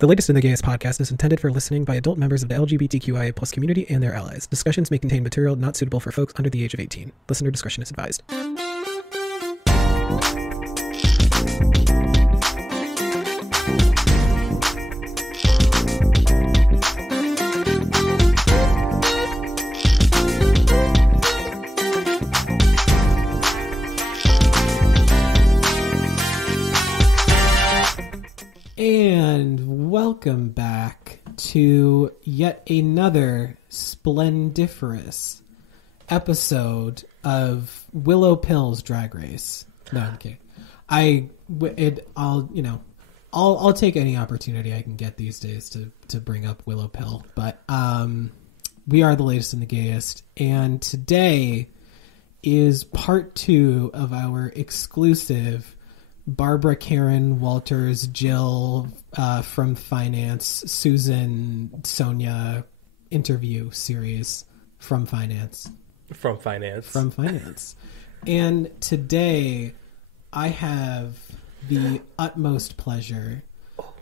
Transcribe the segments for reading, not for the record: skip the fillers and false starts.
The Latest in the Gayest podcast is intended for listening by adult members of the LGBTQIA+ community and their allies. Discussions may contain material not suitable for folks under the age of 18. Listener discretion is advised. And welcome back to yet another splendiferous episode of Willow Pill's Drag Race. No, I'm kidding. I'll take any opportunity I can get these days to bring up Willow Pill. But we are the latest in the gayest, and today is part 2 of our exclusive Barbara, Karen, Walters, Jill from Finance, Susan, Sonia interview series from Finance. From Finance. From Finance. And today I have the utmost pleasure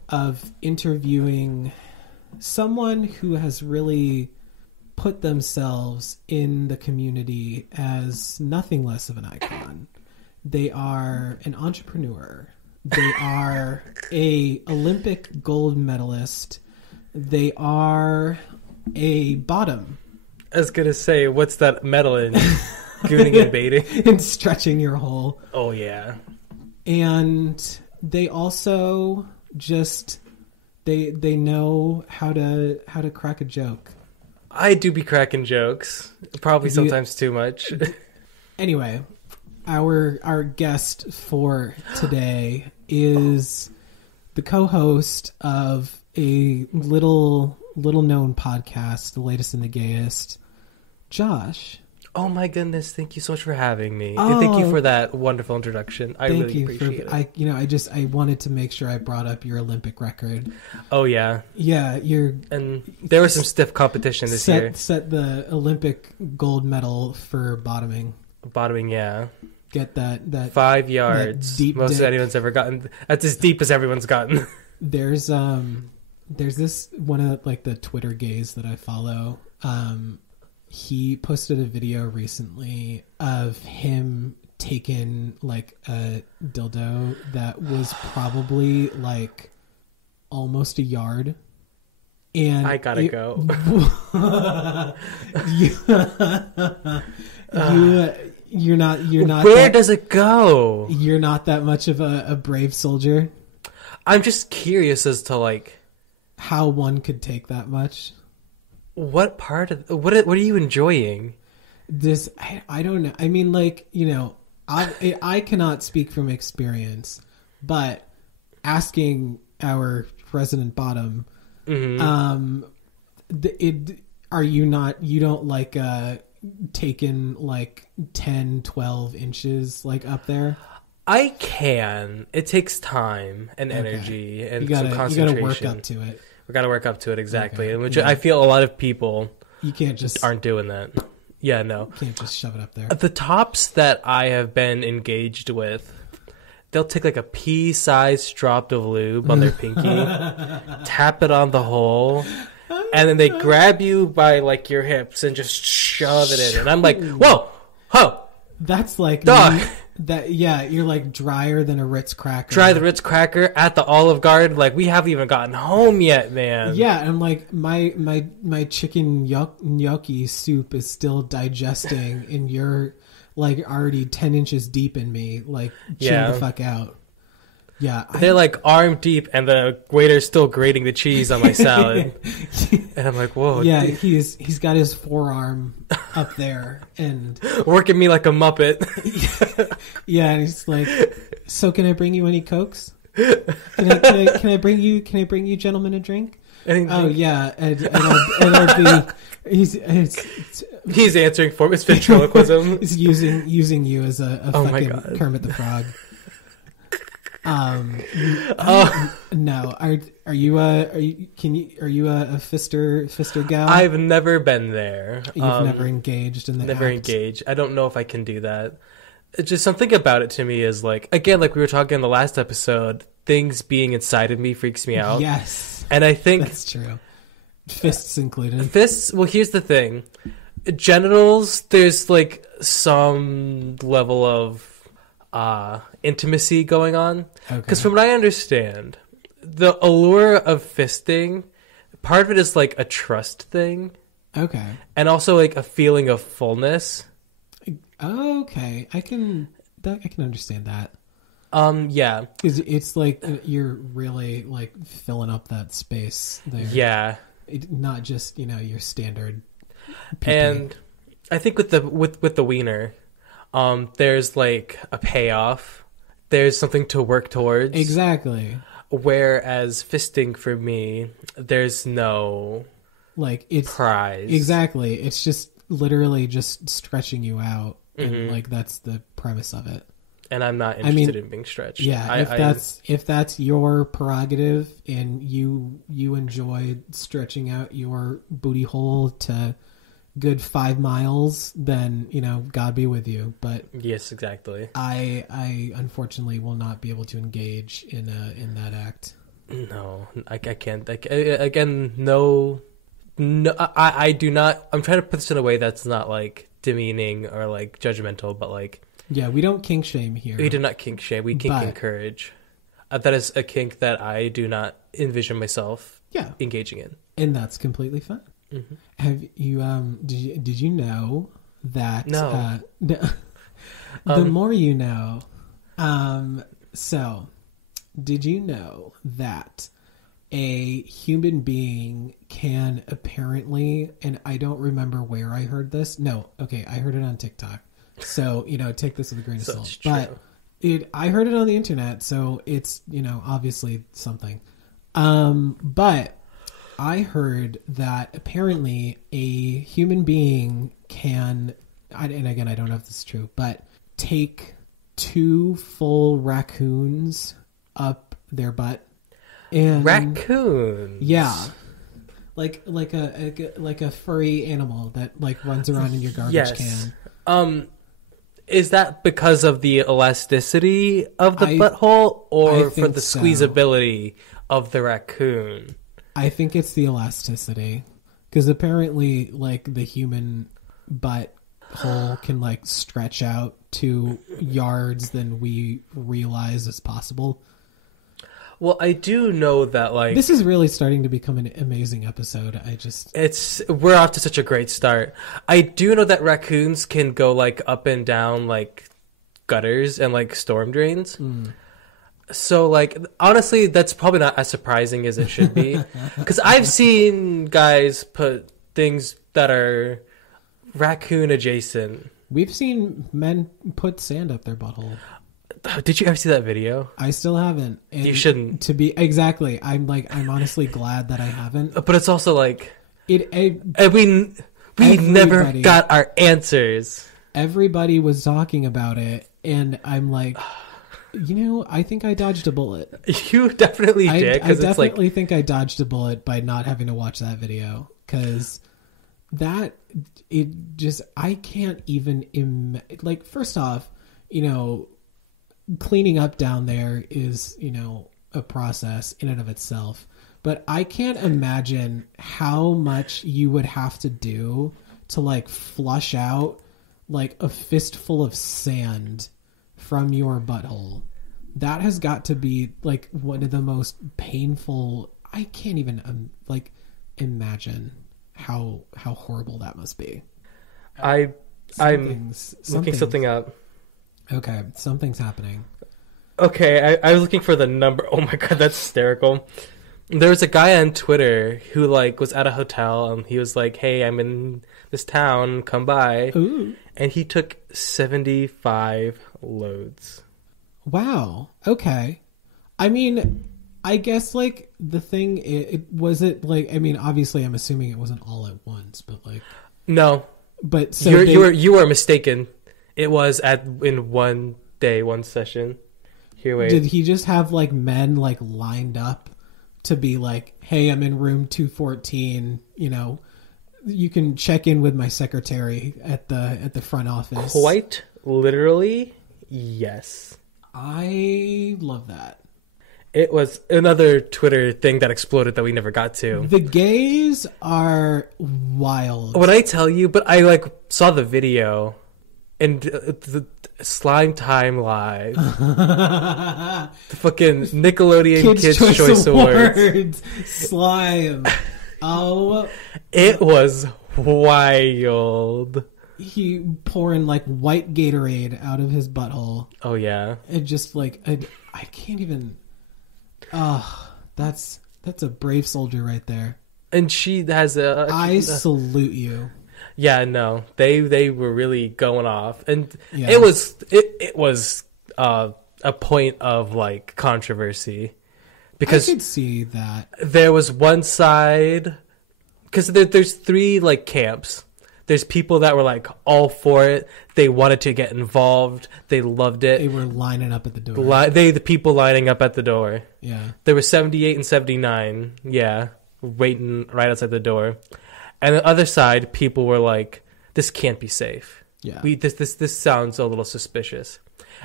of interviewing someone who has really put themselves in the community as nothing less of an icon. They are an entrepreneur. They are a Olympic gold medalist. They are a bottom. I was going to say, what's that medal in? Gooning and baiting? And stretching your hole. Oh, yeah. And they also just, they know how to crack a joke. I do be cracking jokes. Probably sometimes too much. Anyway, our guest for today is the co-host of a little known podcast, The Latest in the Gayest, Josh. Oh my goodness, thank you so much for having me. And thank you for that wonderful introduction. I really appreciate it. I wanted to make sure I brought up your Olympic record. Oh yeah. Yeah, and there was some stiff competition this year. Set the Olympic gold medal for bottoming. Bottoming, yeah. Get that 5 yards. Most of anyone's ever gotten. That's as deep as everyone's gotten. There's this one of the Twitter gays that I follow. He posted a video recently of him taking a dildo that was probably almost a yard. And I gotta go. You're not. Where does it go? You're not that much of a brave soldier. I'm just curious as to how one could take that much. What part of what are you enjoying? This I don't know. I mean, I cannot speak from experience, but asking our resident bottom, mm-hmm. You don't taken 10, 12 inches up there? I can. It takes time and energy and some concentration. You gotta work up to it. We gotta work up to it, exactly. Okay. Which I feel a lot of people aren't doing that. Yeah, no. You can't just shove it up there. The tops that I have been engaged with, they'll take a pea-sized drop of lube on their pinky, tap it on the hole, and then they grab you by your hips and just shove it in. And I'm like, whoa, ho. That's dog. You're drier than a Ritz cracker. Try the Ritz cracker at the Olive Garden. We haven't even gotten home yet, man. Yeah, and my chicken gnocchi soup is still digesting, and you're already 10 inches deep in me. Chill the fuck out. Yeah, they're arm deep, and the waiter's still grating the cheese on my salad, and I'm like, whoa. Yeah, he's got his forearm up there and working me like a muppet. Yeah, and he's like, so can I bring you any Cokes? Can I bring you gentlemen a drink? Oh yeah, and it'll be he's answering for his ventriloquism. He's using you as a fucking Kermit the Frog. No. Are you a fister gal? I've never been there. You've never engaged in the never act? Engaged. I don't know if I can do that. It's just something about it to me is again, we were talking in the last episode, things being inside of me freaks me out. Yes. And I think That's true. Fists included. fists. Well, here's the thing: genitals. There's like some level of intimacy going on. Because from what I understand, the allure of fisting, part of it is like a trust thing. Okay. And also like a feeling of fullness. Okay. I can understand that. Yeah. Because it's like you're really like filling up that space there. Yeah. Not just, your standard PP. And I think with the wiener, there's like a payoff. There's something to work towards. Exactly. Whereas fisting for me, there's no like it's prize. Exactly. It's just literally just stretching you out. And like that's the premise of it. And I'm not interested in being stretched. Yeah, if that's your prerogative and you enjoy stretching out your booty hole to good 5 miles, then God be with you. But yes, exactly. I unfortunately will not be able to engage in that act. No, I can't. Again, no. I do not. I'm trying to put this in a way that's not like demeaning or like judgmental, but like. Yeah, we don't kink shame here. We do not kink shame. We kink encourage. That is a kink that I do not envision myself engaging in. And that's completely fine. Mm-hmm. Have you did you know that no. The more you know. So did you know that a human being can apparently, and I don't remember where I heard this. No, okay, I heard it on TikTok. So, take this with a grain of salt. But I heard it on the internet, so it's, obviously something. But I heard that apparently a human being can, and again, I don't know if this is true, but take 2 full raccoons up their butt. And raccoons? Yeah. Like a furry animal that like runs around in your garbage can. Is that because of the elasticity of the butthole or for the squeezability of the raccoon? I think it's the elasticity. Because apparently, like, the human butthole can, like, stretch out to yards than we realize is possible. Well, I do know that, like... This is really starting to become an amazing episode. We're off to such a great start. I do know that raccoons can go, like, up and down, like, gutters and, like, storm drains. Mm. So, like, honestly, that's probably not as surprising as it should be. Because I've seen guys put things that are raccoon adjacent. We've seen men put sand up their butthole. Did you ever see that video? I still haven't. And you shouldn't. Exactly. I'm honestly glad that I haven't. But it's also like we everybody, never got our answers. Everybody was talking about it, and I'm like, I think I dodged a bullet. You definitely did. I definitely think I dodged a bullet by not having to watch that video because I can't even first off, cleaning up down there is, a process in and of itself. But I can't imagine how much you would have to do to, like, flush out, like, a fistful of sand from your butthole. That has got to be, like, one of the most painful... I can't even, imagine how horrible that must be. I'm looking something up. Okay, something's happening. Okay, I was looking for the number. Oh my god, that's hysterical. There was a guy on Twitter who, like, was at a hotel and he was like, hey, I'm in this town, come by. Ooh. And he took 75 loads. Wow. Okay. I mean, I guess, like, the thing, obviously I'm assuming it wasn't all at once, but, like... No. But so you are mistaken. It was in one day, one session. Here, wait. Did he just have, like, men, like, lined up to be like, hey, I'm in room 214, you can check in with my secretary at the front office? Quite literally, yes. I love that. It was another Twitter thing that exploded that we never got to. The gays are wild. When I tell you, but I like saw the video and the Slime Time Live. The fucking Nickelodeon Kids Choice Awards. Slime. Oh. It was wild. He pouring like white Gatorade out of his butthole. Oh, yeah. And just like, I can't even... that's a brave soldier right there. And she has I salute you. Yeah, no, they were really going off, and Yeah. it was a point of like controversy because I could see that. there was one side because there's three like camps. There's people that were like all for it. They wanted to get involved. They loved it. They were lining up at the door. The people lining up at the door. Yeah. There were 78 and 79. Yeah, waiting right outside the door. And the other side, people were like, "This can't be safe. Yeah. This sounds a little suspicious."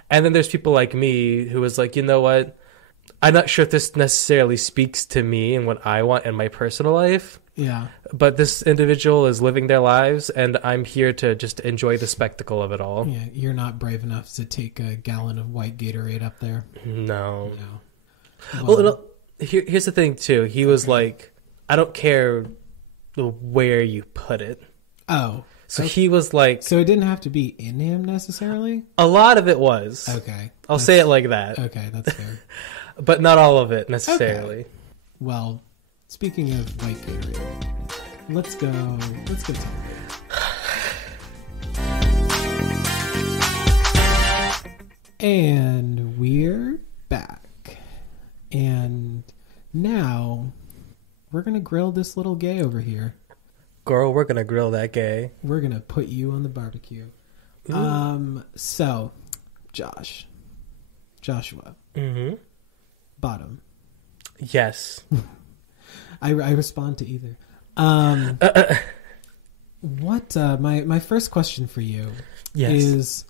And then there's people like me who was like, "You know what? I'm not sure if this necessarily speaks to me and what I want in my personal life." Yeah. But this individual is living their lives, and I'm here to just enjoy the spectacle of it all. Yeah. You're not brave enough to take a gallon of white Gatorade up there. No. No. Well, here's the thing, too. He was like, I don't care where you put it. Oh. So he was like... So it didn't have to be in him necessarily? A lot of it was. Okay. I'll say it like that. Okay, that's fair. But not all of it, necessarily. Okay. Well, speaking of white Gatorade, let's go talk. And we're back. And now we're going to grill this little gay over here. Girl, we're going to grill that gay. We're going to put you on the barbecue. So, Joshua. Mm-hmm. Bottom. Yes. I respond to either. What my first question for you is,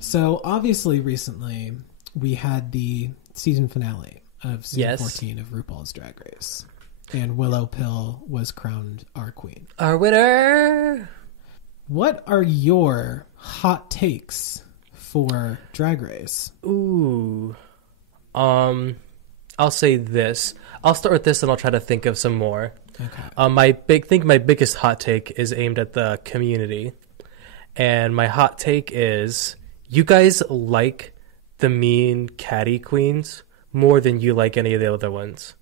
so obviously recently we had the season finale of season 14 of RuPaul's Drag Race, and Willow Pill was crowned our queen. Our winner! What are your hot takes for Drag Race? Ooh. I'll say this. I'll start with this and I'll try to think of some more. Okay. My biggest hot take is aimed at the community. And my hot take is, you guys like the mean catty queens more than you like any of the other ones.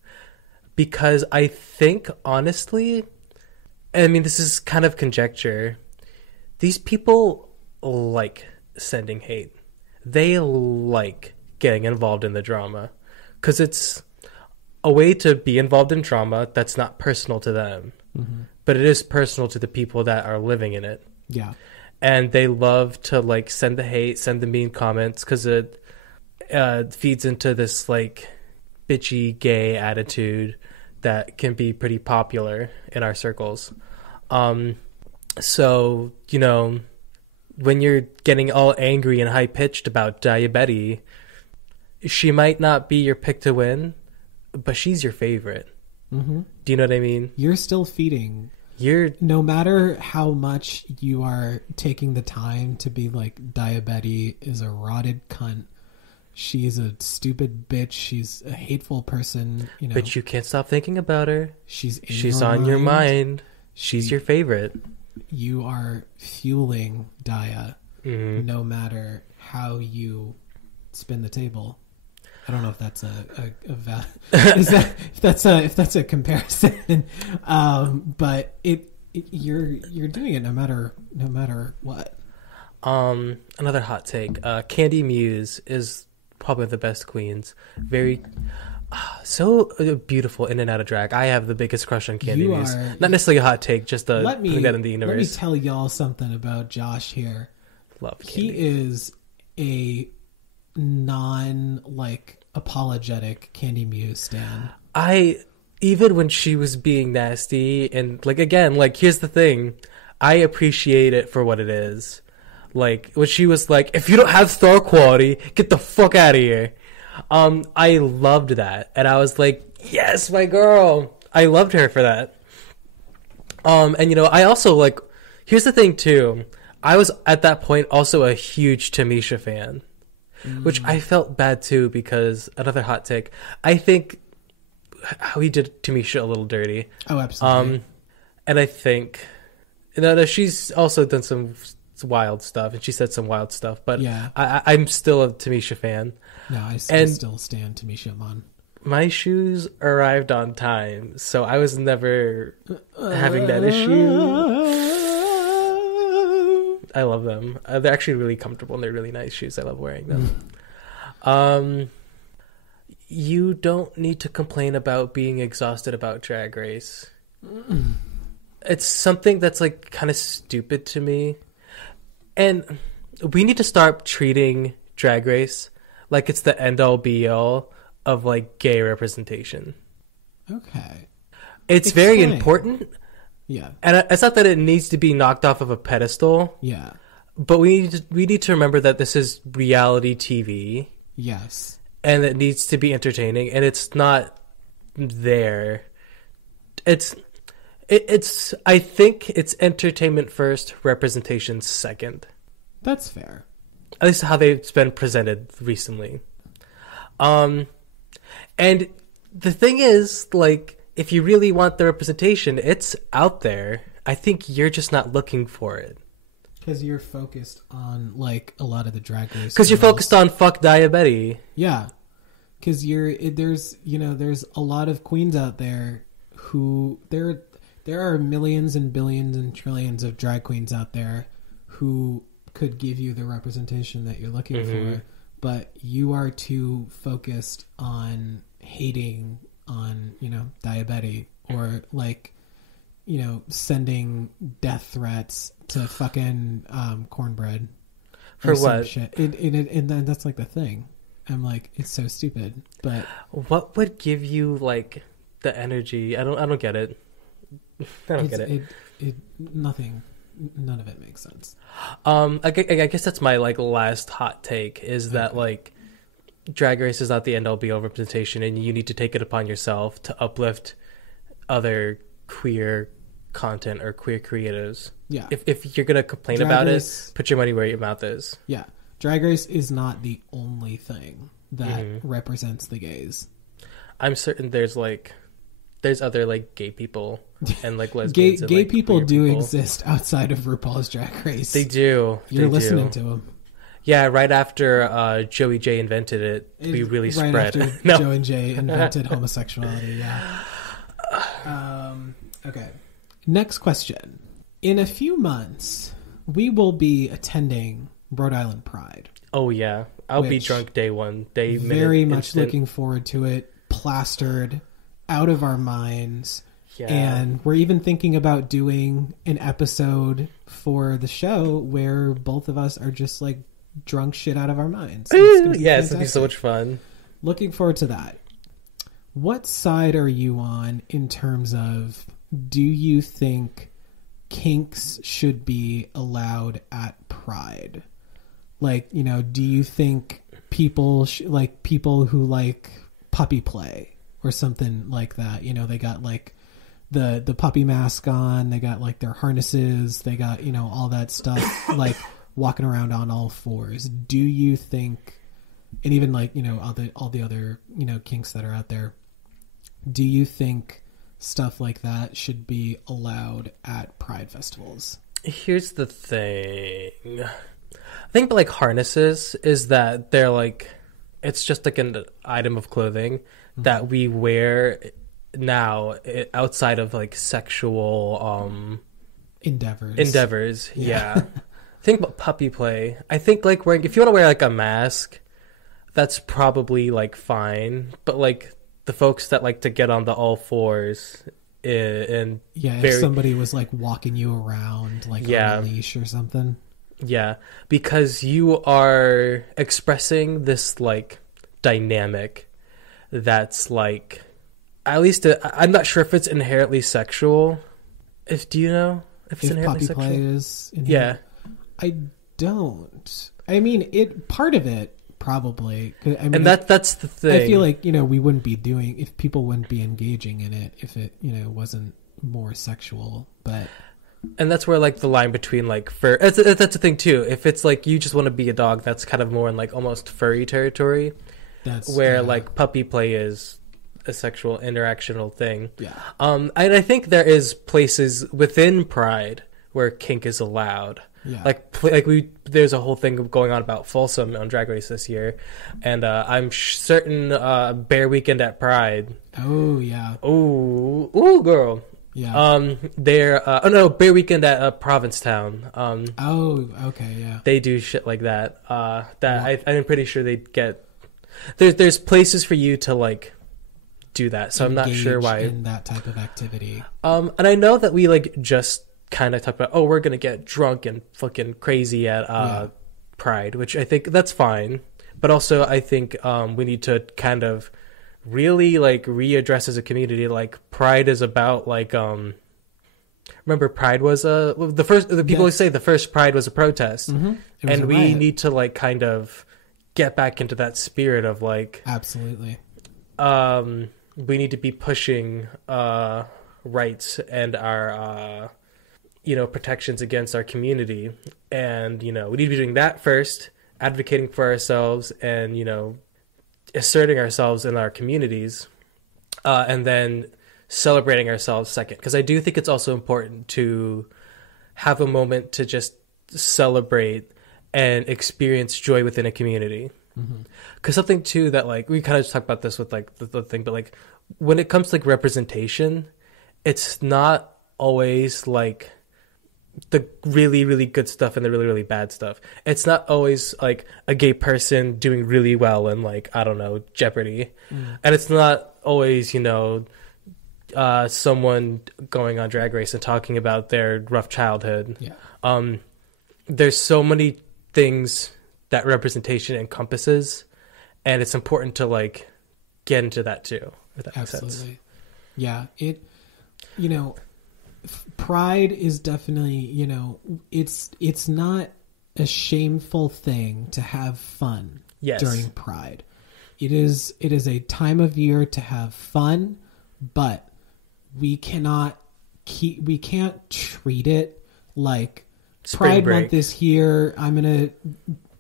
Because I think, honestly, I mean, this is kind of conjecture, these people like sending hate. They like getting involved in the drama. Because it's a way to be involved in drama that's not personal to them. Mm-hmm. But it is personal to the people that are living in it. Yeah. And they love to like send the hate, send the mean comments, because it feeds into this like bitchy gay attitude that can be pretty popular in our circles. So, you know, when you're getting all angry and high-pitched about diabetes, she might not be your pick to win, but she's your favorite. Mm-hmm. Do you know what I mean? You're still feeding. No matter how much you are taking the time to be like, diabetes is a rotted cunt. She's a stupid bitch. She's a hateful person. You know, but you can't stop thinking about her. She's on your mind. She's your favorite. You are fueling Daya, no matter how you spin the table. I don't know if that's if that's a comparison, but you're doing it no matter what. Another hot take. Candy Muse is probably the best queens. Very so beautiful in and out of drag. I have the biggest crush on Candy Muse. Not necessarily a hot take, just putting that in the universe. Let me tell y'all something about Josh here. Love Candy. He is a apologetic Candy Muse stan. Even when she was being nasty and here's the thing, I appreciate it for what it is. Like when she was like, if you don't have star quality, get the fuck out of here. I loved that, and I was like, yes, my girl. I loved her for that. And I also like. Here's the thing too. I was at that point also a huge Tamisha fan, which I felt bad too because another hot take. I think how he did Tamisha a little dirty. Oh, absolutely. And I think she's also done some wild stuff, and she said some wild stuff. But yeah, I'm still a Tamisha fan. No, I still stand Tamisha Mon. My shoes arrived on time, so I was never having that issue. I love them. They're actually really comfortable, and they're really nice shoes. I love wearing them. You don't need to complain about being exhausted about Drag Race. It's something that's like kind of stupid to me. And we need to start treating Drag Race like it's the end-all be-all of like gay representation. Okay. It's very important. Yeah. And it's not that it needs to be knocked off of a pedestal. Yeah. But we need to remember that this is reality TV. Yes. And it needs to be entertaining, and it's not there. It's I think it's entertainment first, representation second. That's fair. At least how they've been presented recently. And the thing is, like, if you really want the representation, it's out there. I think you're just not looking for it. Because you're focused on, like, a lot of the Drag Race. Because you're focused on fuck diabetes. Yeah. Because there's a lot of queens out there who... There are millions and billions and trillions of drag queens out there who could give you the representation that you're looking for. But you are too focused on hating on, diabetes or, like... sending death threats to fucking cornbread for what? Shit. And that's like the thing. I'm like, it's so stupid. But what would give you like the energy? I don't get it. I don't get it. Nothing. None of it makes sense. I guess that's my like last hot take is that like Drag Race is not the end all be all representation, and you need to take it upon yourself to uplift other queer content or queer creatives. Yeah. If you're gonna complain Drag about Race, it, put your money where your mouth is. Yeah. Drag Race is not the only thing that represents the gays. I'm certain there's other like gay people and like lesbians. Gay people do exist outside of RuPaul's Drag Race. They do. You're listening to them. Yeah, right after Joey J invented it, we really right spread. After Joe and Jay invented homosexuality. Yeah. Okay. Next question. In a few months, we will be attending Rhode Island Pride. Oh yeah, I'll be drunk day one. Very much looking forward to it. Plastered, out of our minds. Yeah. And we're even thinking about doing an episode for the show where both of us are just like drunk shit out of our minds. It's gonna be so much fun. Looking forward to that. What side are you on in terms of, do you think kinks should be allowed at Pride? Like, do you think people who like puppy play or something like that, they got like the puppy mask on, they got like their harnesses, they got, all that stuff, like walking around on all fours. Do you think, and even like, all the other, kinks that are out there, do you think stuff like that should be allowed at Pride festivals? Here's the thing. I think like harnesses is that they're like, it's just like an item of clothing that we wear now outside of like sexual endeavors. Yeah. Think about puppy play. I think like if you want to wear like a mask, that's probably like fine, but like the folks that like to get on the all fours and if somebody was like walking you around like on a leash or something. Yeah, because you are expressing this like dynamic that's like, at least I'm not sure if it's inherently sexual. Do you know if it's inherently sexual? Play is inherent? Yeah, I don't. I mean, part of it probably. I mean, And that's the thing. I feel like, we wouldn't be doing, if people wouldn't be engaging in it if it, wasn't more sexual, but... And that's where, like, the line between, like, fur... That's the thing, too. If it's, like, you just want to be a dog, that's kind of more in, like, almost furry territory. That's where, like, puppy play is a sexual interactional thing. Yeah. And I think there is places within Pride where kink is allowed. Yeah. There's a whole thing going on about Folsom on Drag Race this year. And I'm certain Bear Weekend at Pride... Oh, yeah. Ooh, girl. Yeah. Bear Weekend at Provincetown. Okay, yeah. They do shit like that. I'm pretty sure they get. There's places for you to like do that. So Engage I'm not sure why in that type of activity. And I know that we like just kind of talked about. We're gonna get drunk and fucking crazy at Pride, which I think that's fine. But also, I think we need to kind of really like readdress as a community. Like Pride is about like remember Pride was the people always say the first Pride was a protest, and we need to like kind of get back into that spirit of like absolutely we need to be pushing rights and our protections against our community, and we need to be doing that first, advocating for ourselves and asserting ourselves in our communities, and then celebrating ourselves second. Because I do think it's also important to have a moment to just celebrate and experience joy within a community. Because something too that like we kind of just talked about this with like the thing, but like when it comes to like representation, it's not always like the really, really good stuff and the really, really bad stuff. It's not always like a gay person doing really well in like, I don't know, Jeopardy. And it's not always, someone going on Drag Race and talking about their rough childhood. Yeah. There's so many things that representation encompasses, and it's important to like get into that too, if that makes sense. Yeah. Pride is definitely, it's not a shameful thing to have fun during Pride. It is a time of year to have fun, but we can't treat it like Pride Month is here. I'm gonna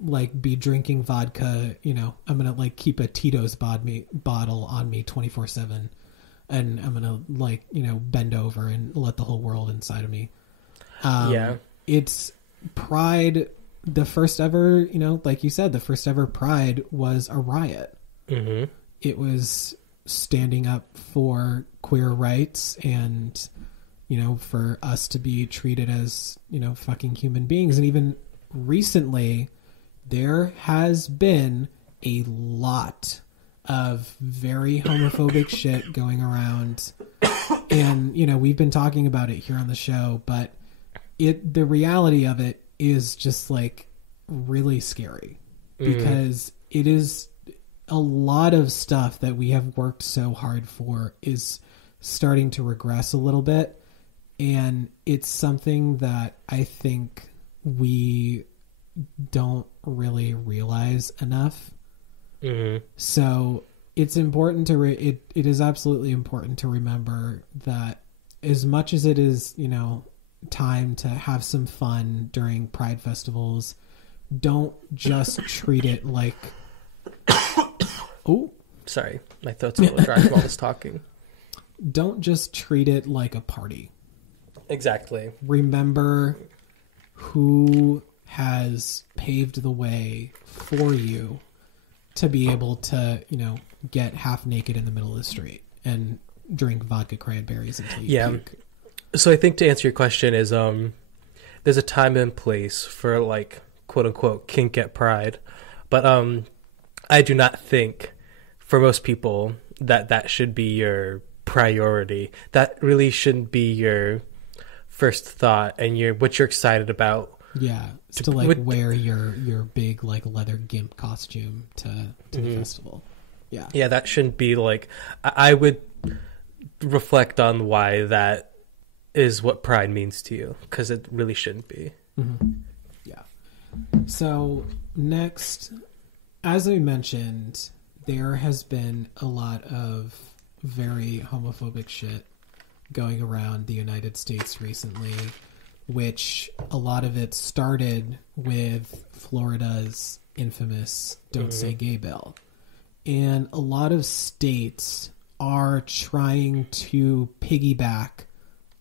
like be drinking vodka. I'm gonna like keep a Tito's bottle on me 24/7. And I'm gonna like bend over and let the whole world inside of me. It's Pride. The first ever, like you said, the first ever Pride was a riot. It was standing up for queer rights and for us to be treated as fucking human beings. And even recently, there has been a lot of very homophobic shit going around, and we've been talking about it here on the show, but the reality of it is just like really scary, because it is a lot of stuff that we have worked so hard for is starting to regress a little bit, and it's something that I think we don't really realize enough. So it's important to it is absolutely important to remember that as much as it is time to have some fun during Pride festivals, don't just treat it like sorry, my throat's a little dry from all this talking. Don't just treat it like a party. Exactly. Remember who has paved the way for you to be able to, get half naked in the middle of the street and drink vodka cranberries until you puke. So I think to answer your question is, there's a time and place for like quote unquote kink at Pride, but I do not think for most people that should be your priority. That really shouldn't be your first thought and what you're excited about. Yeah, to like wear your big like leather gimp costume to the festival. Yeah, that shouldn't be like. I would reflect on why that is what Pride means to you, because it really shouldn't be. Yeah. So next, as I mentioned, there has been a lot of very homophobic shit going around the United States recently, which a lot of it started with Florida's infamous Don't Say Gay bill. And a lot of states are trying to piggyback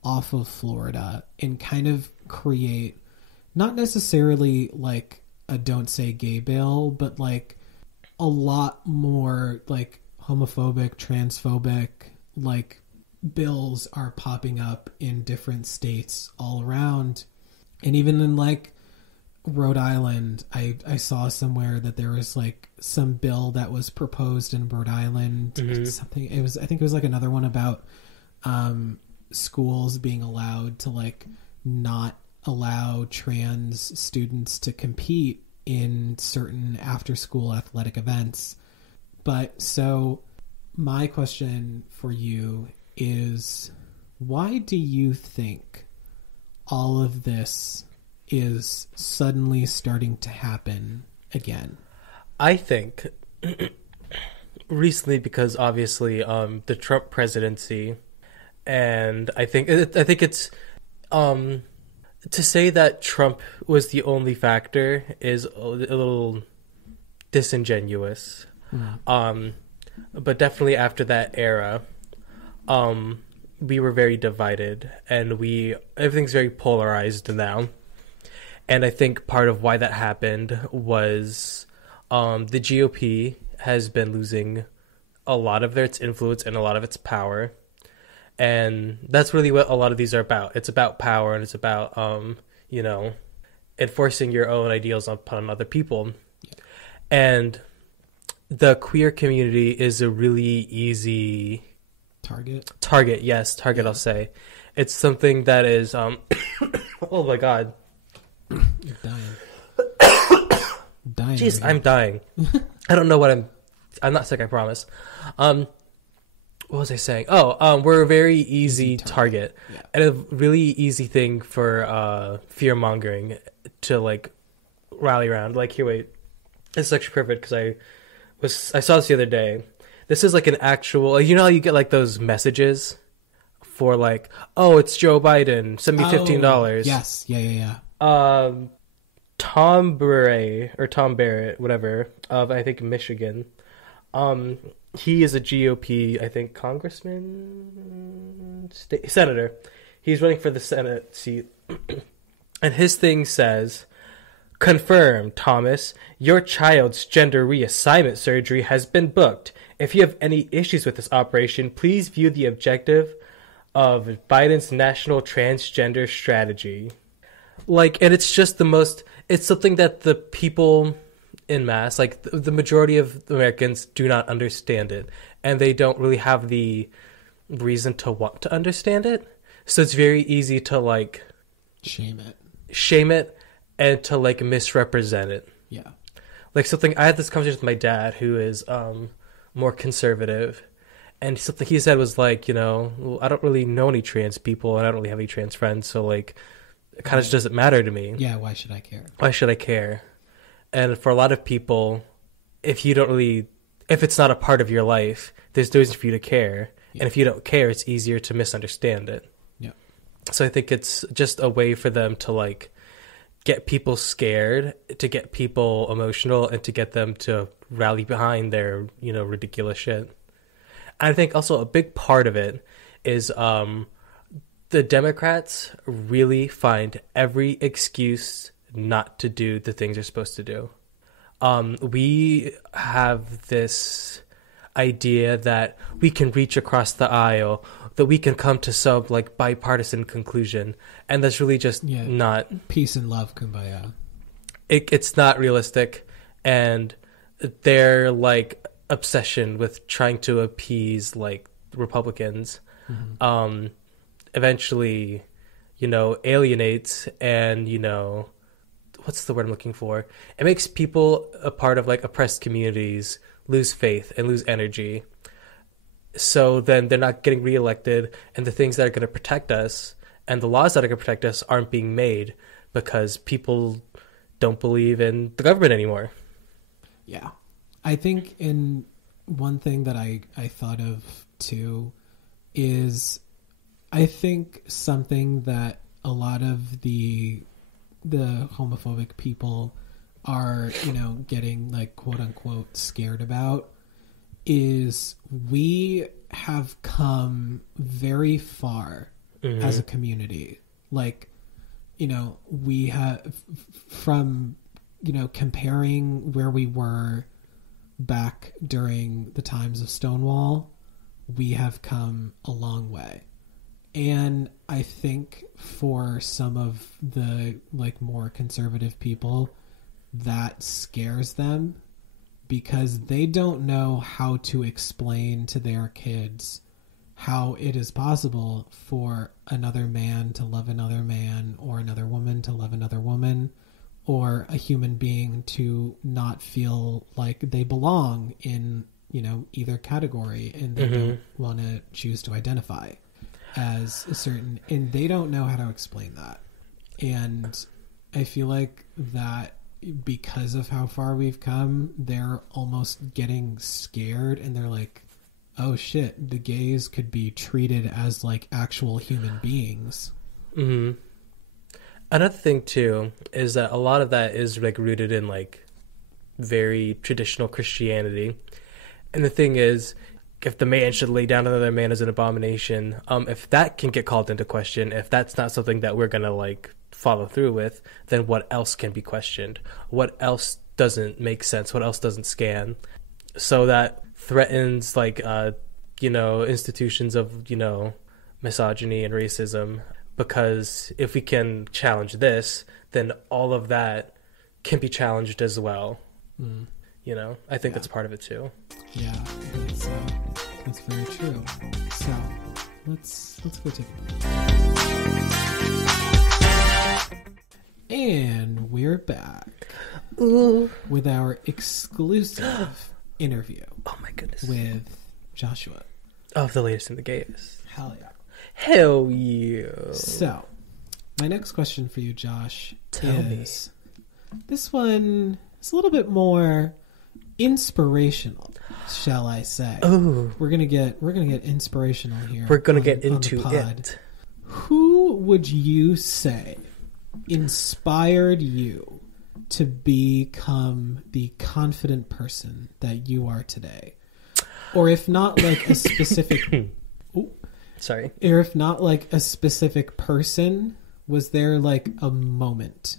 off of Florida and kind of create not necessarily like a Don't Say Gay bill, but like a lot more like homophobic, transphobic, like bills are popping up in different states all around. And even in like Rhode Island, I saw somewhere that there was like some bill that was proposed in Rhode Island. Something I think it was like another one about schools being allowed to like not allow trans students to compete in certain after school athletic events. But so my question for you is, why do you think all of this is suddenly starting to happen again? I think recently, because obviously the Trump presidency, and I think it's to say that Trump was the only factor is a little disingenuous. But definitely after that era, we were very divided, and everything's very polarized now. And I think part of why that happened was the GOP has been losing a lot of its influence and a lot of its power. And that's really what a lot of these are about. It's about power, and it's about, enforcing your own ideals upon other people. Yeah. And the queer community is a really easy target, yes, yeah. I'll say. It's something that is, oh my God. You're dying. Jeez, I'm dying. I don't know what I'm not sick, I promise. What was I saying? We're a very easy target. Yeah. And a really easy thing for fear mongering to like rally around. Like, here, wait. This is actually perfect because I saw this the other day. This is like an actual, you know how you get like those messages for like, oh, it's Joe Biden, send me $15. Yes, yeah. Tom Barrett, whatever, of I think Michigan. He is a GOP, I think, senator. He's running for the Senate seat. And his thing says, "Confirm, Thomas, your child's gender reassignment surgery has been booked. If you have any issues with this operation, please view the objective of Biden's national transgender strategy." Like, and it's just it's something that the people in mass, like the majority of Americans, do not understand it, and they don't really have the reason to want to understand it. So it's very easy to like shame it and to like misrepresent it. Yeah. Like something, I had this conversation with my dad, who is more conservative, and something he said was like, well, I don't really know any trans people, and I don't really have any trans friends, so like it kind of just doesn't matter to me. Yeah, why should I care? And for a lot of people, if it's not a part of your life, there's no reason for you to care. Yeah. And if you don't care, it's easier to misunderstand it. Yeah. So I think it's just a way for them to like get people scared, to get people emotional, and to get them to rally behind their, ridiculous shit. I think also a big part of it is the Democrats really find every excuse not to do the things they're supposed to do. We have this idea that we can reach across the aisle, that we can come to some like bipartisan conclusion, and that's really just not peace and love, kumbaya. It's not realistic, and their like obsession with trying to appease like Republicans eventually alienates, and what's the word I'm looking for? It makes people a part of like oppressed communities lose faith and lose energy. So then they're not getting reelected, and the things that are going to protect us and the laws that are going to protect us aren't being made because people don't believe in the government anymore. Yeah. I think in one thing that I thought of too is I think something that a lot of the homophobic people are, getting like quote unquote scared about is we have come very far as a community. Like, we have from, comparing where we were back during the times of Stonewall, we have come a long way. And I think for some of the like more conservative people, that scares them because they don't know how to explain to their kids how it is possible for another man to love another man, or another woman to love another woman, or a human being to not feel like they belong in, either category, and they don't want to choose to identify as a certain, and they don't know how to explain that. And I feel like that because of how far we've come, they're almost getting scared, and they're like, oh shit, the gays could be treated as like actual human beings. Another thing too is that a lot of that is like rooted in like very traditional Christianity. And the thing is, if the man should lay down another man as an abomination, if that can get called into question, if that's not something that we're gonna like follow through with, then what else can be questioned? What else doesn't make sense? What else doesn't scan? So that threatens like institutions of misogyny and racism, because if we can challenge this, then all of that can be challenged as well. I think that's part of it too. Yeah, I think so. That's very true. So let's go take a break. And we're back with our exclusive interview. Oh my goodness. With Joshua. Of the latest and the gayest. Hell yeah. Hell yeah. So, my next question for you, Josh, Tell me. This one is a little bit more inspirational, shall I say. Oh. We're gonna get inspirational here. We're gonna get into it. Who would you say inspired you to become the confident person that you are today? Or if not like a specific Sorry. Or if not like a specific person, was there like a moment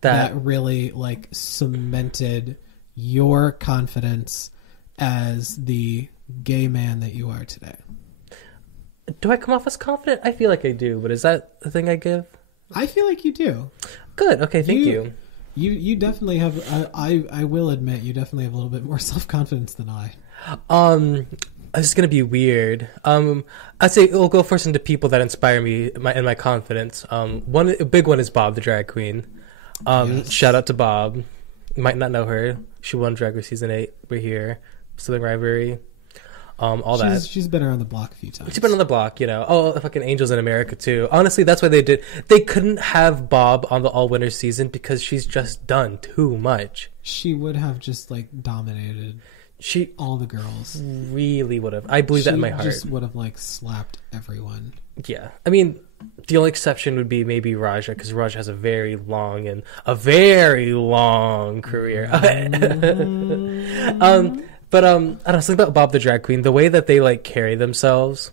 that really like cemented your confidence as the gay man that you are today? Do I come off as confident? I feel like I do, but is that the thing I give? I feel like you do. Good. Okay, thank you. You definitely have. I will admit, you definitely have a little bit more self-confidence than I. This is gonna be weird. I'd say we'll go first into people that inspire me and my confidence. A big one is Bob, the drag queen. Yes. Shout out to Bob. You might not know her. She won Drag Race Season 8. We're here. Southern Rivalry. She's been around the block a few times. She's been on the block, fucking Angels in America too. Honestly, that's why they couldn't have Bob on the All Winner season because she's just done too much. She would have just like dominated all the girls. Really would have. I believe that in my heart. She just would have like slapped everyone. Yeah. I mean, the only exception would be maybe Raja, because Raja has a very long career. But I don't know, something about Bob the drag queen, the way that they like carry themselves,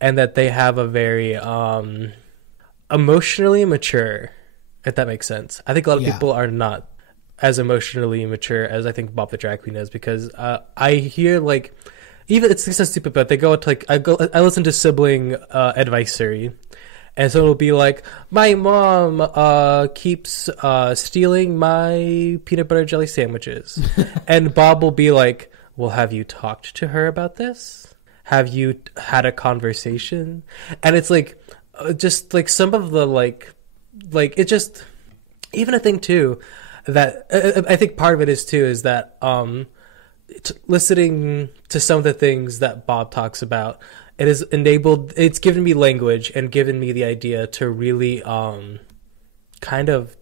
and that they have a very emotionally mature, if that makes sense. I think a lot of people are not as emotionally mature as I think Bob the drag queen is, because I hear like, even it's so stupid, but they go to like I listen to sibling advisory, and so it'll be like, my mom keeps stealing my peanut butter jelly sandwiches, and Bob will be like, well, have you talked to her about this? Have you had a conversation? And it's like, just like some of the like it just, even a thing too, that I think part of it is that listening to some of the things that Bob talks about, it's given me language and given me the idea to really kind of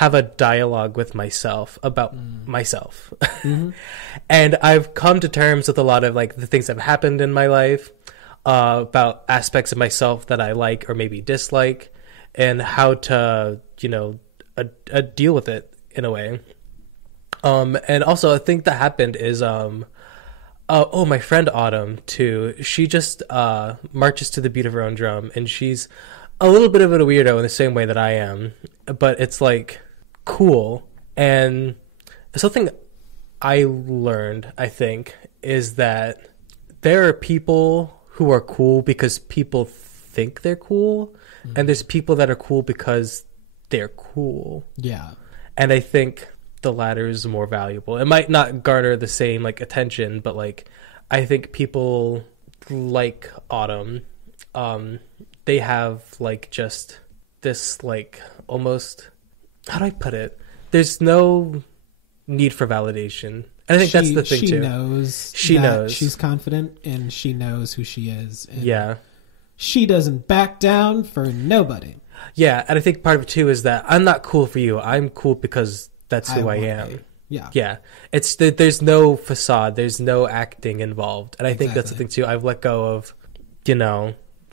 have a dialogue with myself about myself. And I've come to terms with a lot of like the things that have happened in my life, about aspects of myself that I like or maybe dislike, and how to, deal with it in a way. And also a thing that happened is, my friend Autumn too. She just marches to the beat of her own drum, and she's a little bit of a weirdo in the same way that I am, but it's like cool. And something I learned, I think, is that there are people who are cool because people think they're cool, and there's people that are cool because they're cool. Yeah. And I think the latter is more valuable. It might not garner the same like attention, but like I think people like Autumn, they have like just this like almost, how do I put it? There's no need for validation. And I think that's the thing too. She knows she's confident, and she knows who she is. And yeah. She doesn't back down for nobody. Yeah, and I think part of it too is that I'm not cool for you. I'm cool because that's who I am. Yeah. It's there's no facade. There's no acting involved, and I think that's the thing too. I've let go of,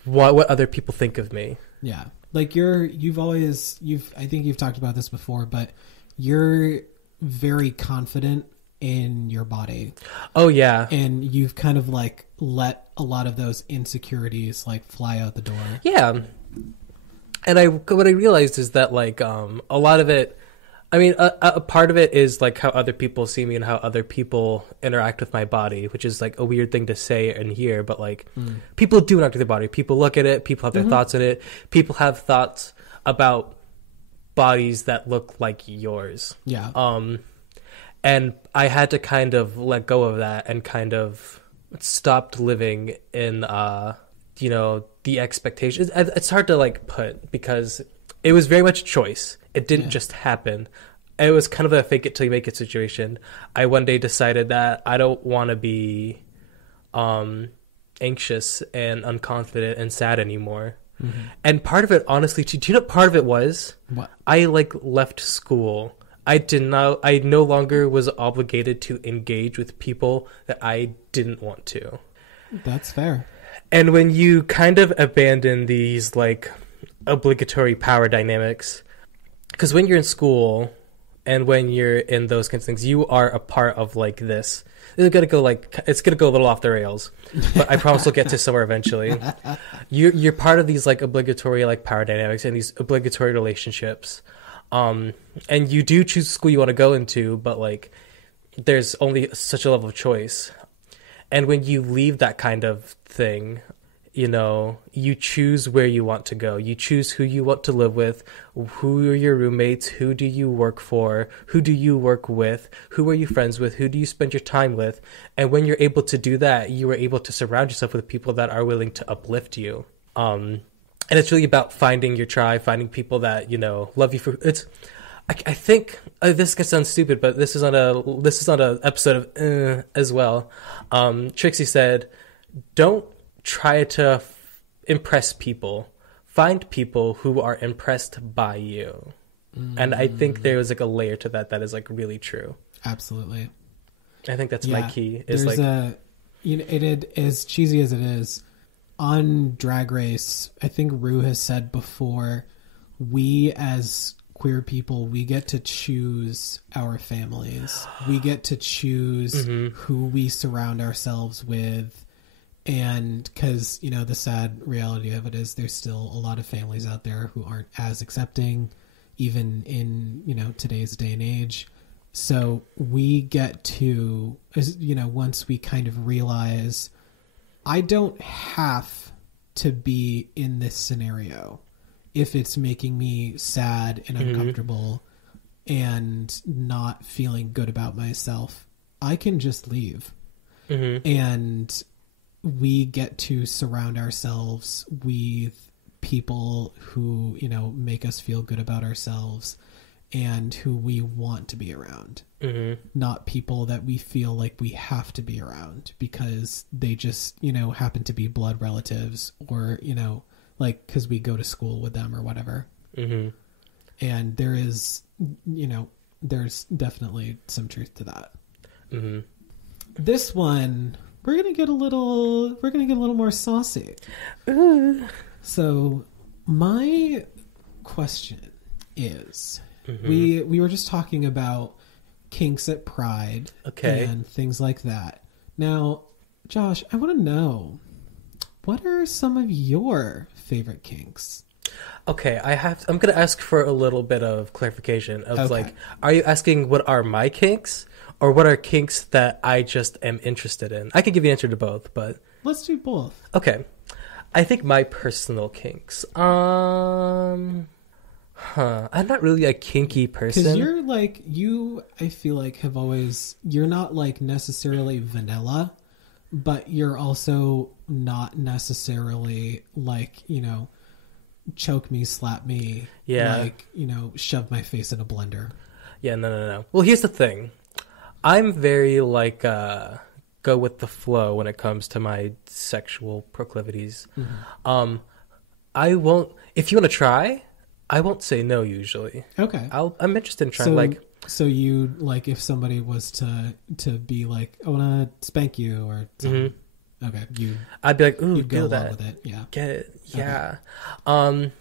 what other people think of me. Yeah, like I think you've talked about this before, but you're very confident in your body. Oh yeah, and you've kind of like let a lot of those insecurities like fly out the door. Yeah, and what I realized is that like a lot of it. I mean, a part of it is like how other people see me and how other people interact with my body, which is like a weird thing to say and hear, but like people do interact with their body. People look at it. People have their thoughts in it. People have thoughts about bodies that look like yours. Yeah. And I had to kind of let go of that and kind of stopped living in, the expectations. It's hard to like put because it was very much a choice. It didn't just happen. It was kind of a fake it till you make it situation. I one day decided that I don't want to be anxious and unconfident and sad anymore. And part of it, honestly, do you know what part of it was? What? I like left school. I no longer was obligated to engage with people that I didn't want to. That's fair. And when you kind of abandon these like obligatory power dynamics, because when you're in school and when you're in those kinds of things, you are a part of like this. It's gonna go a little off the rails, but I promise we'll get to somewhere eventually. You're part of these like obligatory like power dynamics and these obligatory relationships, and you do choose the school you want to go into, but like there's only such a level of choice, and when you leave that kind of thing, you choose where you want to go. You choose who you want to live with, who are your roommates, who do you work for, who do you work with, who are you friends with, who do you spend your time with. And when you're able to do that, you are able to surround yourself with people that are willing to uplift you. And it's really about finding your tribe, finding people that, love you for it's. I think this can sound stupid, but this is on a episode of as well. Trixie said, "Don't try to impress people. Find people who are impressed by you." And I think there was like a layer to that is like really true. Absolutely. I think that's my key. Is There's like it as cheesy as it is on Drag Race. I think Rue has said before, we as queer people, we get to choose our families. We get to choose who we surround ourselves with. And because, the sad reality of it is there's still a lot of families out there who aren't as accepting, even in, today's day and age. So we get to, once we kind of realize, I don't have to be in this scenario if it's making me sad and uncomfortable and not feeling good about myself. I can just leave. And we get to surround ourselves with people who, make us feel good about ourselves and who we want to be around. Not people that we feel like we have to be around because they just, happen to be blood relatives or, like because we go to school with them or whatever. And there is, there's definitely some truth to that. Mm-hmm. This one, we're gonna get a little more saucy. So my question is, we were just talking about kinks at Pride, and things like that. Now, Josh, I want to know, what are some of your favorite kinks? Okay, I'm going to ask for a little bit of clarification of like, are you asking what are my kinks or what are kinks that I just am interested in? I can give you an answer to both, but let's do both. Okay. I think my personal kinks. I'm not really a kinky person. Because you're like, I feel like you're not like necessarily vanilla, but you're also not necessarily like, choke me, slap me, like, shove my face in a blender. Yeah, no. Well, here's the thing. I'm very like go with the flow when it comes to my sexual proclivities. I won't, if you want to try, I won't say no usually. Okay. I'm interested in trying So you like if somebody was to be like, I want to spank you or something. Okay, I'd be like, ooh, you'd go feel along that. with it. Yeah. Get it. Yeah. Okay.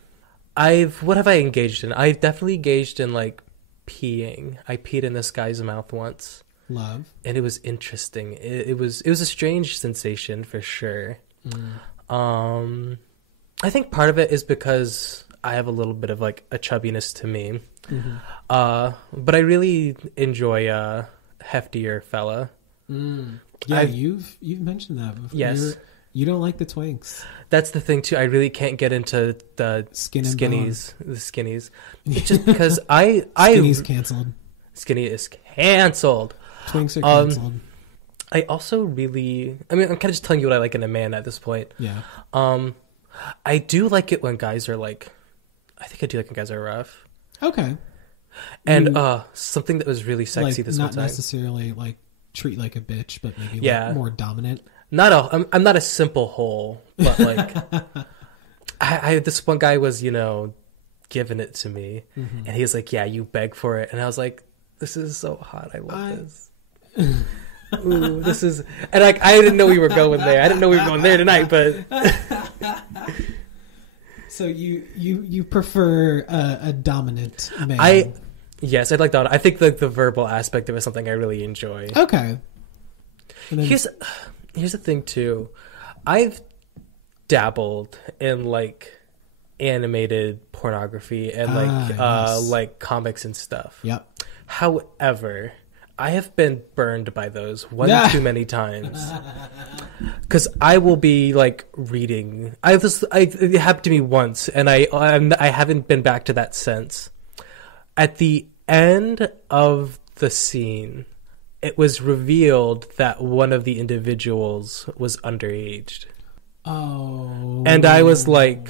What have I engaged in? I've definitely engaged in like peeing. I peed in this guy's mouth once. Love. And it was interesting. It was a strange sensation for sure. I think part of it is because I have a little bit of like a chubbiness to me. But I really enjoy a heftier fella. Yeah, you've mentioned that before. Yes. You don't like the twinks. That's the thing too. I really can't get into the skinnies. The skinnies. It's just because Skinny's canceled. Skinny is canceled. Twinks are canceled. I also really, I'm kind of just telling you what I like in a man at this point. Yeah. I do like it when guys are like, I think I do like when guys are rough. Okay. And something that was really sexy this one time. Not necessarily like treat like a bitch, but maybe like more dominant. I'm not a simple hole, but like I this one guy was, giving it to me, and he was like, yeah, you beg for it. And I was like, this is so hot. I love this. Ooh, this is, and like, I didn't know we were going there. I didn't know we were going there tonight, but. So you prefer a dominant man? Yes, I'd like that. I think the verbal aspect of it is something I really enjoy. Okay. Here's the thing too. I've dabbled in like animated pornography and like comics and stuff. Yep. However, I have been burned by those one too many times. Because I will be like reading. It happened to me once, and I haven't been back to that since. At the end of the scene, it was revealed that one of the individuals was underage. Oh. And I was like,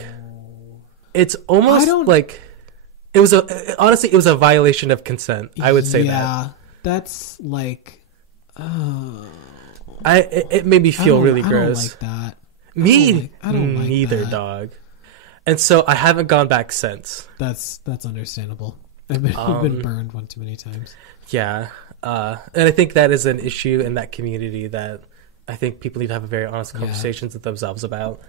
it's almost like it was honestly, it was a violation of consent. I would say that. Yeah, that's like, it made me feel really gross. I don't like that. Me I don't like neither, that. dog. And so I haven't gone back since. That's understandable. I've been burned one too many times. Yeah. And I think that is an issue in that community that I think people need to have a very honest conversations with themselves about.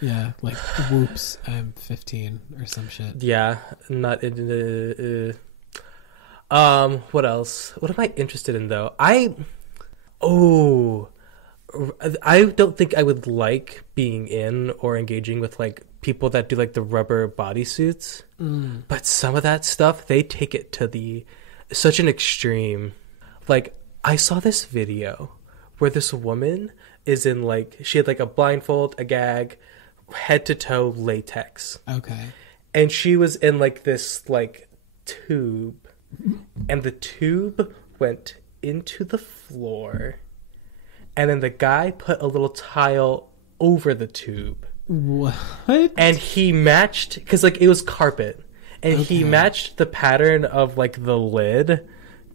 Yeah, like, whoops, I'm 15 or some shit. Yeah, not in what else? What am I interested in though? I don't think I would like being in or engaging with like people that do like the rubber bodysuits. But some of that stuff, they take it to such an extreme. Like, I saw this video where this woman is in like, she had like a blindfold, a gag, head to toe latex. Okay. And she was in like this like tube, and the tube went into the floor, and then the guy put a little tile over the tube. What? And he matched, because like it was carpet, and he matched the pattern of like the lid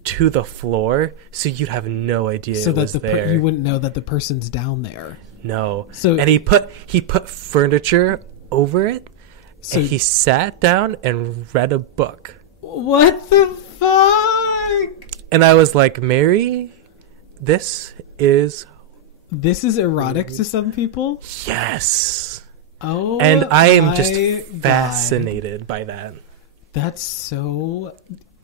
to the floor, so you'd have no idea so it was that there. You wouldn't know that the person's down there. No. So and he put furniture over it, So and he sat down and read a book. what the fuck? And I was like, Mary, this is erotic to some people. yes. Oh, And I am just my fascinated by that. That's so.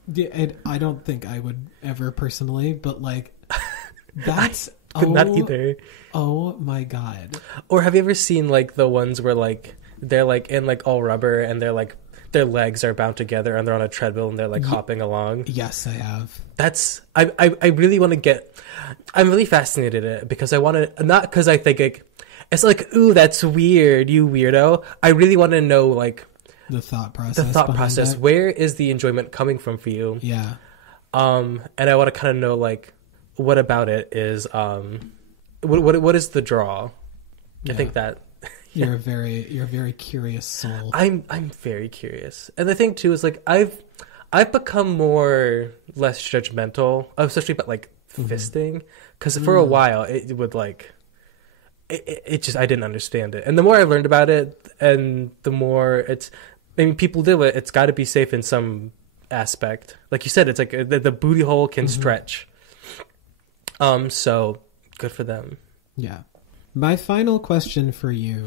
And I don't think I would ever personally, but like, that's Could not either. Oh my god! Or have you ever seen like the ones where like they're like in like all rubber and they're like their legs are bound together and they're on a treadmill and they're like hopping along? Yes, I have. That's I really want to get. I'm really fascinated at it because I want to, not because I think it's like, ooh, that's weird, you weirdo. I really want to know like the thought process. It. Where is the enjoyment coming from for you? Yeah. And I want to kind of know like what about it is what is the draw? Yeah. I think that you're a very curious soul. I'm very curious. And the thing too is like I've become less judgmental, especially about like fisting, because for a while it would like it just I didn't understand it. And the more I learned about it and the more people do it, it's got to be safe in some aspect. Like you said, it's like the booty hole can stretch. So good for them. Yeah. My final question for you.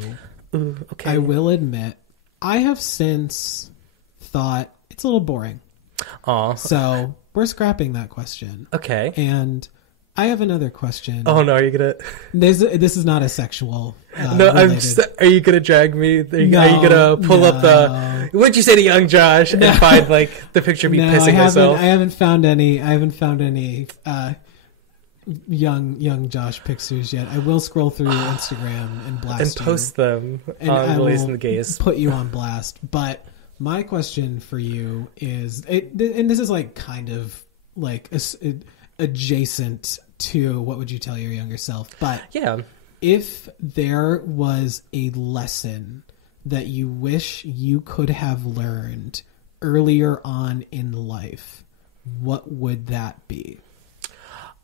Ooh, okay. I will admit, I have since thought it's a little boring. Aw. So we're scrapping that question. Okay. And I have another question. Oh no, are you gonna? This is not a sexual. No, related. Are you gonna drag me? Are you gonna pull up No. What'd you say to young Josh and find like the picture of me pissing myself? I haven't found any young Josh pictures yet. I will scroll through your Instagram and blast And post them on the Ladies and the Gays. Put you on blast. But my question for you is, and this is like kind of like adjacent to what would you tell your younger self? But yeah, if there was a lesson that you wish you could have learned earlier on in life, what would that be?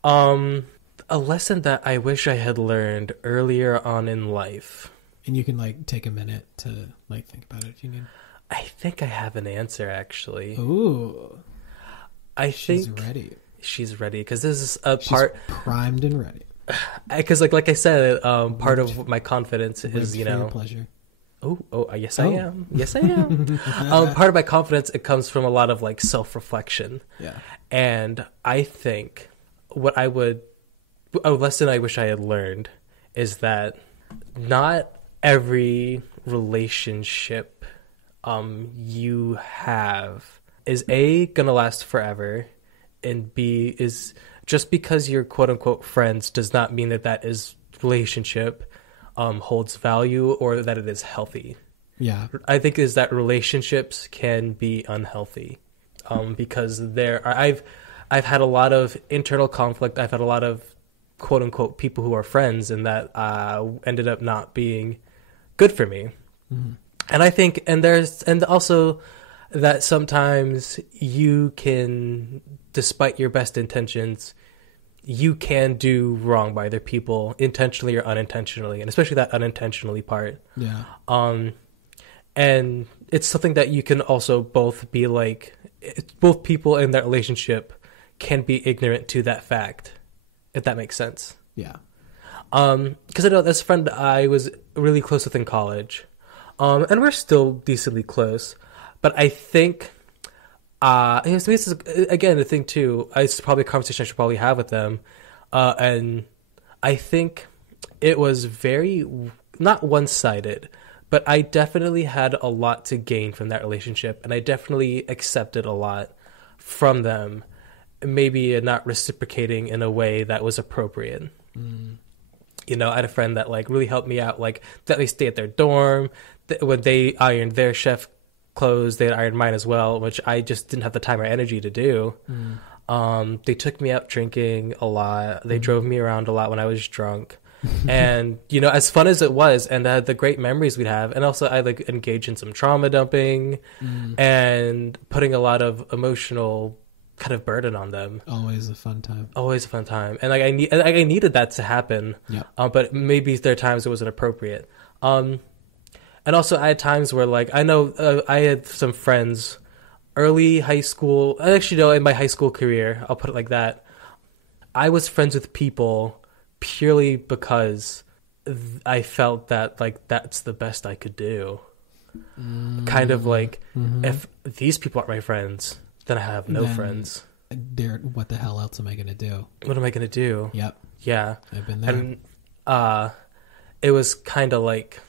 A lesson that I wish I had learned earlier on in life. And you can like take a minute to like think about it if you need. I think I have an answer actually. Ooh. She's ready. She's ready because this is a She's part primed and ready. Because like I said, part of my confidence is your pleasure. Oh, yes, I am. Yes, I am. Part of my confidence, it comes from a lot of like self-reflection. Yeah. And I think a lesson I wish I had learned is that not every relationship you have is A, gonna last forever, and B, is just because you're quote unquote friends does not mean that is relationship holds value or that it is healthy. Yeah. I think is that relationships can be unhealthy because I've had a lot of internal conflict. I've had a lot of quote unquote people who are friends and that ended up not being good for me. Mm-hmm. And I think, and also that sometimes you can, despite your best intentions, you can do wrong by other people intentionally or unintentionally, and especially that unintentionally part. Yeah. And it's something that you can also both be like, both people in that relationship can be ignorant to that fact, if that makes sense. Yeah. Because I know this friend I was really close with in college, and we're still decently close, but I think, this is, again, the thing too, it's probably a conversation I should probably have with them, and I think it was very, not one-sided, but I definitely had a lot to gain from that relationship, and I definitely accepted a lot from them, maybe not reciprocating in a way that was appropriate. Mm. You know, I had a friend that like really helped me out, like that they stay at their dorm, when they ironed their chef clothes, they'd iron mine as well, which I just didn't have the time or energy to do. Mm. They took me out drinking a lot. They drove me around a lot when I was drunk. And, you know, as fun as it was, and the great memories we'd have, and also I like engage in some trauma dumping and putting a lot of emotional kind of burden on them. Always a fun time. And like I needed that to happen. Yeah. But maybe there are times it wasn't appropriate. And also, I had times where, like, I know I had some friends early high school. Actually, no, in my high school career, I'll put it like that. I was friends with people purely because I felt that, like, that's the best I could do. Kind of like, if these people aren't my friends, then I have no friends. What the hell else am I going to do? What am I going to do? Yep. Yeah. I've been there. And it was kind of like,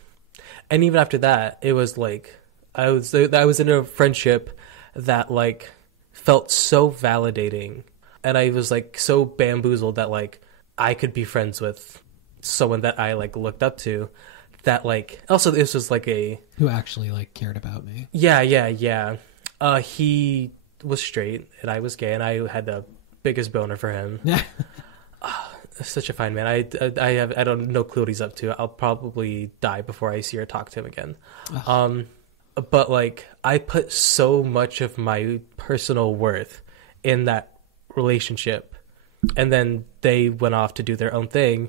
and even after that, it was like, I was in a friendship that, like, felt so validating. And I was, like, so bamboozled that, like, I could be friends with someone that I, like, looked up to. That, like, also this was like who actually, like, cared about me. Yeah. He was straight and I was gay, and I had the biggest boner for him. Such a fine man. I don't know clue what he's up to. I'll probably die before I see or talk to him again. But, like, I put so much of my personal worth in that relationship, and then they went off to do their own thing,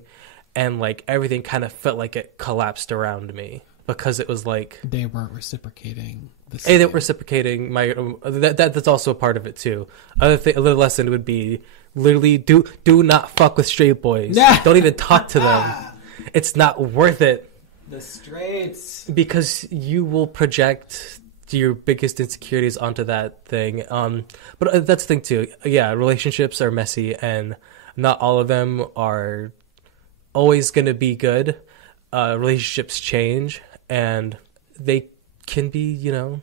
and, like, everything kind of felt like it collapsed around me because it was like they weren't reciprocating the same. They weren't reciprocating my that's also a part of it too. Another lesson would be literally do not fuck with straight boys. Don't even talk to them. It's not worth it. The straights, because you will project your biggest insecurities onto that thing. But that's the thing too. Yeah, relationships are messy, and not all of them are always going to be good. Relationships change, and they can be, you know,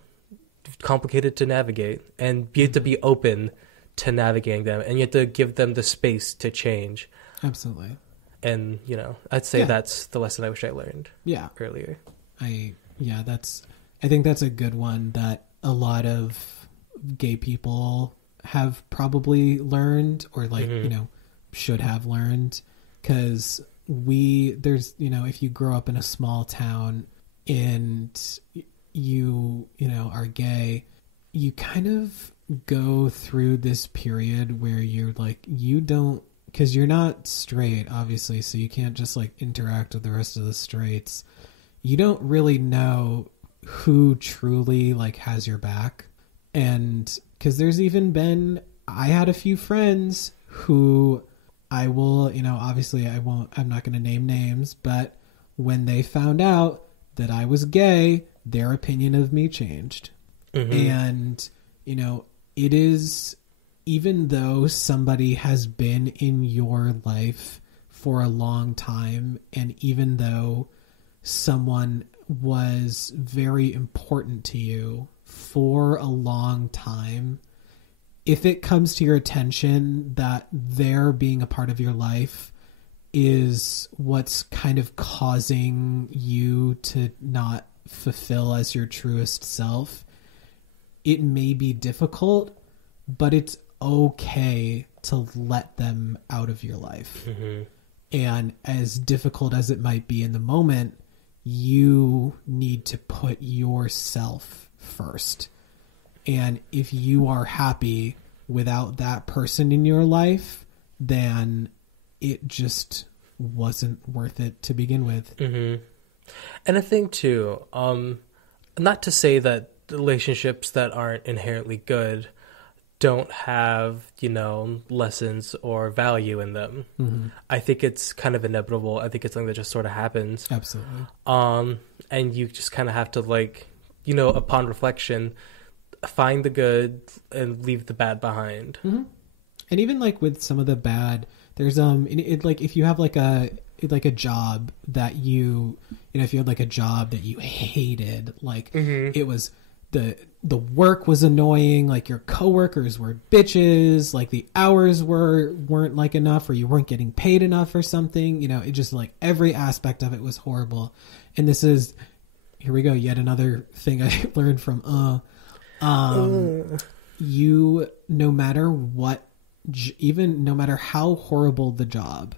complicated to navigate, and you have to be open to navigating them, and you have to give them the space to change. Absolutely. And, you know, I'd say that's the lesson I wish I learned earlier. I think that's a good one that a lot of gay people have probably learned, or, like, you know, should have learned, because there's, you know, if you grow up in a small town and you know, are gay, you kind of go through this period where you're like, you don't, because you're not straight, obviously, so you can't just, like, interact with the rest of the straights. You don't really know who truly, like, has your back. And because there's even been, I had a few friends who I will, you know, obviously I'm not going to name names, but when they found out that I was gay, their opinion of me changed. And, you know, it is, even though somebody has been in your life for a long time, and even though someone was very important to you for a long time, if it comes to your attention that their being a part of your life is what's kind of causing you to not fulfill as your truest self, it may be difficult, but it's okay to let them out of your life. And as difficult as it might be in the moment, you need to put yourself first. And if you are happy without that person in your life, then it just wasn't worth it to begin with. And I think too, not to say that relationships that aren't inherently good don't have, you know, lessons or value in them. I think it's kind of inevitable. I think it's something that just sort of happens. Absolutely. And you just kind of have to, like, you know, upon reflection, find the good and leave the bad behind. And even, like, with some of the bad, there's like, if you have like a job that you know, if you had like a job that you hated, like it was the work was annoying, like your coworkers were bitches, like the hours weren't like enough, or you weren't getting paid enough or something, you know, it just, like, every aspect of it was horrible. And this is, here we go, yet another thing I learned from you, no matter what, even no matter how horrible the job,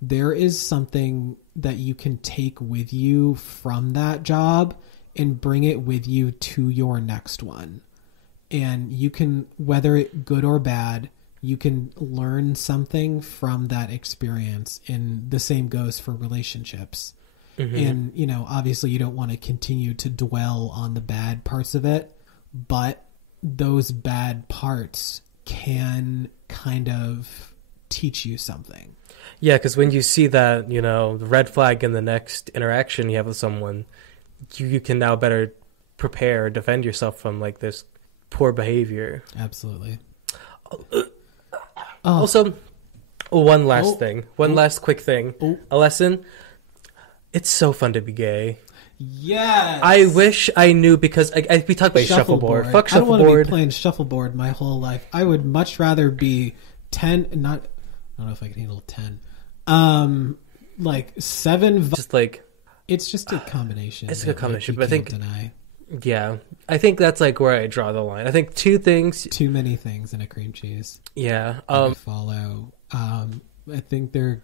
there is something that you can take with you from that job and bring it with you to your next one. And you can, whether it good or bad, you can learn something from that experience. And the same goes for relationships. And, you know, obviously you don't want to continue to dwell on the bad parts of it, but those bad parts can kind of teach you something. Yeah, because when you see that, you know, the red flag in the next interaction you have with someone, you can now better prepare or defend yourself from like this poor behavior. Absolutely. Also, one last thing. One last quick thing. A lesson. It's so fun to be gay. Yes. I wish I knew, because we talked about shuffleboard. Fuck I don't want to shuffleboard. be playing shuffleboard my whole life. I would much rather be 10, I don't know if I can handle 10. Like 7. Just like, it's just a combination. it's a combination, you but I think, can't deny. yeah, I think that's like where I draw the line. I think two things. Too many things in a cream cheese. Yeah. I follow. I think they're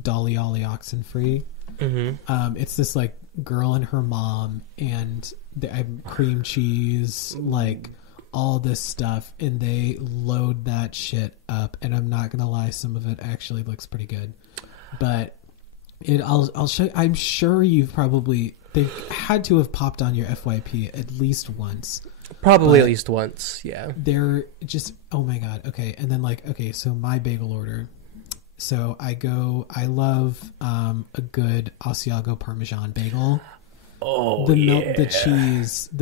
Dolly Ollie Oxen Free. It's this like girl and her mom, and I cream cheese, like all this stuff, and they load that shit up. And I'm not gonna lie, some of it actually looks pretty good. But I'll show. I'm sure you've probably, they had to have popped on your FYP at least once. Probably at least once, yeah. They're just, oh my god. Okay, and then like, okay, so my bagel order. So I love a good Asiago Parmesan bagel. Oh, the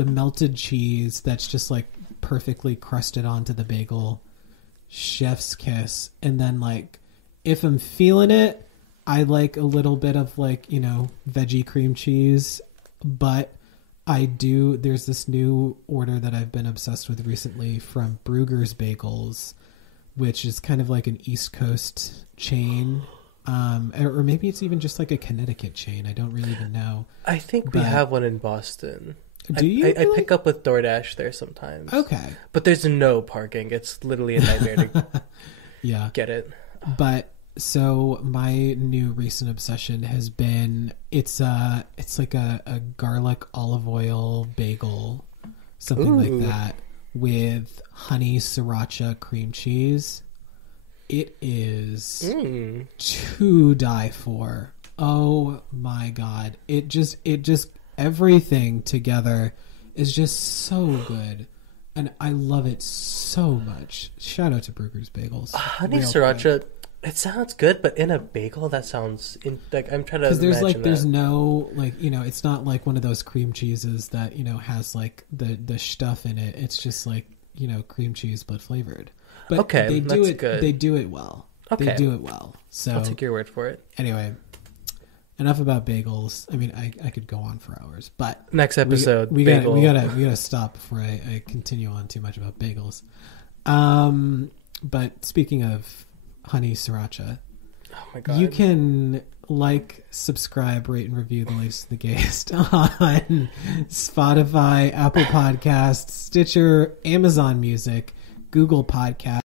melted cheese that's just like perfectly crusted onto the bagel. Chef's kiss. And then like, if I'm feeling it, I like a little bit of like, you know, veggie cream cheese. But there's this new order that I've been obsessed with recently from Brugger's Bagels, which is kind of like an East Coast chain. Or maybe it's even just like a Connecticut chain. I don't really even know. I think we have one in Boston. Do you? I pick up with DoorDash there sometimes. Okay. But there's no parking. It's literally a nightmare to get it. But so my new recent obsession has been, it's like a garlic olive oil bagel, something like that, with honey sriracha cream cheese. It is to die for. Oh my god. It just everything together is just so good. And I love it so much. Shout out to Brugger's Bagels. Honey sriracha, it sounds good, but in a bagel, that sounds like, I'm trying to imagine because there's no, like, you know, it's not like one of those cream cheeses that, you know, has like the stuff in it. It's just like, you know, cream cheese but flavored. But okay, that's good. They do it well. Okay. They do it well. So I'll take your word for it. Anyway, enough about bagels. I mean, I could go on for hours, but next episode, we gotta stop before I continue on too much about bagels. But speaking of honey sriracha, oh my god, you can like, subscribe, rate, and review The Latest and the Gayest on Spotify, Apple Podcasts, Stitcher, Amazon Music, Google Podcasts.